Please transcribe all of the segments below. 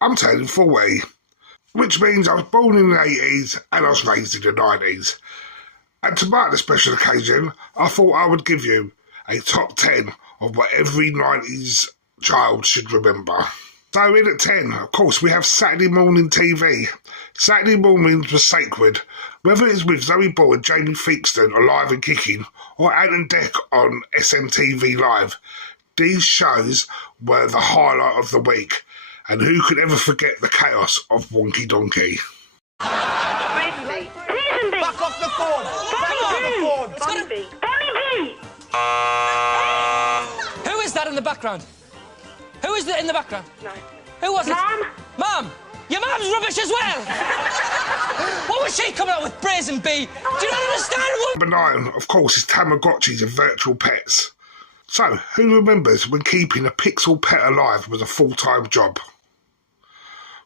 I'm turning 40, which means I was born in the 80s and I was raised in the 90s. And to mark the special occasion, I thought I would give you a top 10 of what every 90s child should remember. So in at 10, of course, we have Saturday morning TV. Saturday mornings were sacred. Whether it's with Zoe Ball and Jamie Theakston on Live and Kicking, or Ant and Dec on SMTV Live, these shows were the highlight of the week. And who could ever forget the chaos of Wonky Donkey? Back off the phone! Back off the phone! Who is that in the background? Who is that in the background? No. Who was it? Mum! Mum! Your mum's rubbish as well! What was she coming up with, Brazen Bee? Do you not understand? Number 9, of course, is Tamagotchis and virtual pets. So, who remembers when keeping a pixel pet alive was a full-time job?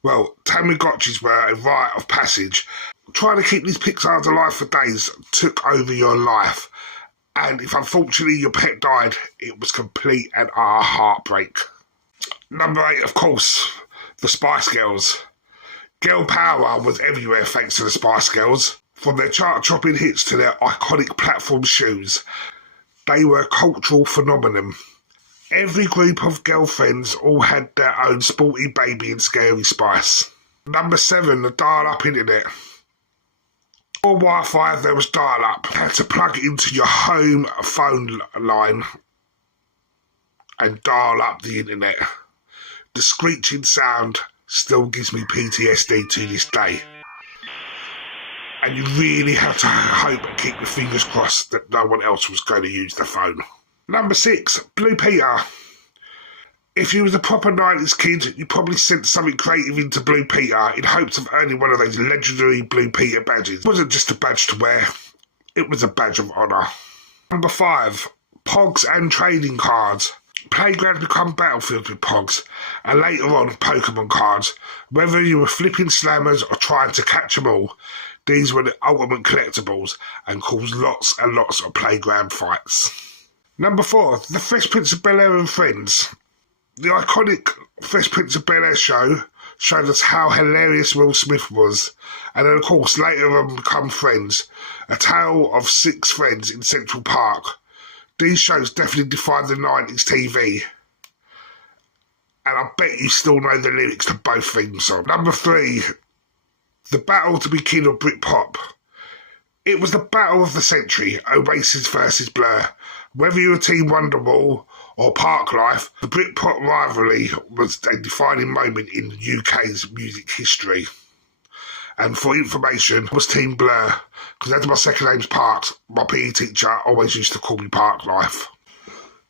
Well, Tamagotchis were a rite of passage. Trying to keep these pixels alive for days took over your life. And if unfortunately your pet died, it was complete and utter heartbreak. Number 8, of course, the Spice Girls. Girl power was everywhere thanks to the Spice Girls. From their chart-topping hits to their iconic platform shoes, they were a cultural phenomenon. Every group of girlfriends all had their own sporty baby and scary spice. Number 7, the dial-up internet. For Wi-Fi, there was dial-up. You had to plug it into your home phone line and dial up the internet. The screeching sound still gives me PTSD to this day. And you really have to hope and keep your fingers crossed that no one else was going to use the phone. Number 6, Blue Peter. If you was a proper 90s kid, you probably sent something creative into Blue Peter in hopes of earning one of those legendary Blue Peter badges. It wasn't just a badge to wear, it was a badge of honour. Number 5, Pogs and trading cards. Playgrounds become battlefields with Pogs, and later on Pokemon cards. Whether you were flipping slammers or trying to catch them all, these were the ultimate collectibles and caused lots and lots of playground fights. Number 4, The Fresh Prince of Bel-Air and Friends. The iconic Fresh Prince of Bel-Air show showed us how hilarious Will Smith was, and then of course later on become friends. A tale of 6 friends in Central Park. These shows definitely defined the 90s TV. And I bet you still know the lyrics to both theme songs. Number 3, The Battle to be King of Britpop. It was the battle of the century, Oasis versus Blur. Whether you were Team Wonderwall or Parklife, the Britpop rivalry was a defining moment in the UK's music history. And for information, I was Team Blur, because as my second name's Parks, my PE teacher always used to call me Parklife.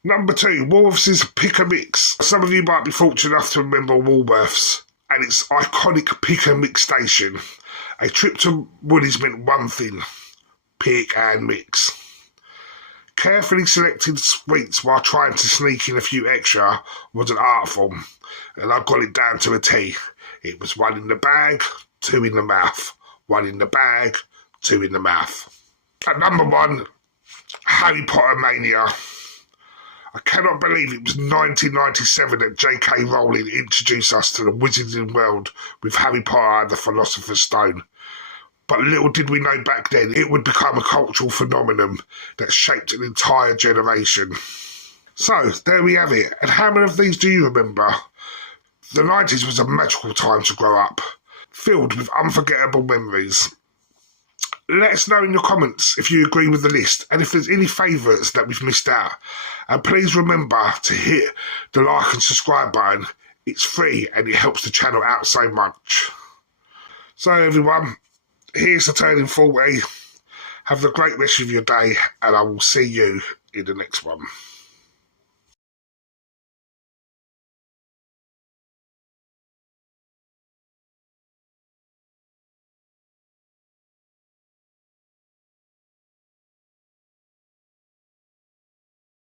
Number 2, Woolworths' Pick a Mix. Some of you might be fortunate enough to remember Woolworths and its iconic Pick a Mix station. A trip to Woolies meant one thing: pick and mix. Carefully selecting sweets while trying to sneak in a few extra was an art form, and I got it down to a T. It was 1 in the bag, 2 in the mouth. 1 in the bag, 2 in the mouth. At number 1, Harry Potter Mania. I cannot believe it was 1997 that J.K. Rowling introduced us to the wizarding world with Harry Potter and the Philosopher's Stone. But little did we know back then it would become a cultural phenomenon that shaped an entire generation. So, there we have it. And how many of these do you remember? The 90s was a magical time to grow up, filled with unforgettable memories. Let us know in your comments if you agree with the list and if there's any favourites that we've missed out. And please remember to hit the like and subscribe button. It's free and it helps the channel out so much. So everyone, here's to turning 40. Have a great rest of your day and I will see you in the next one.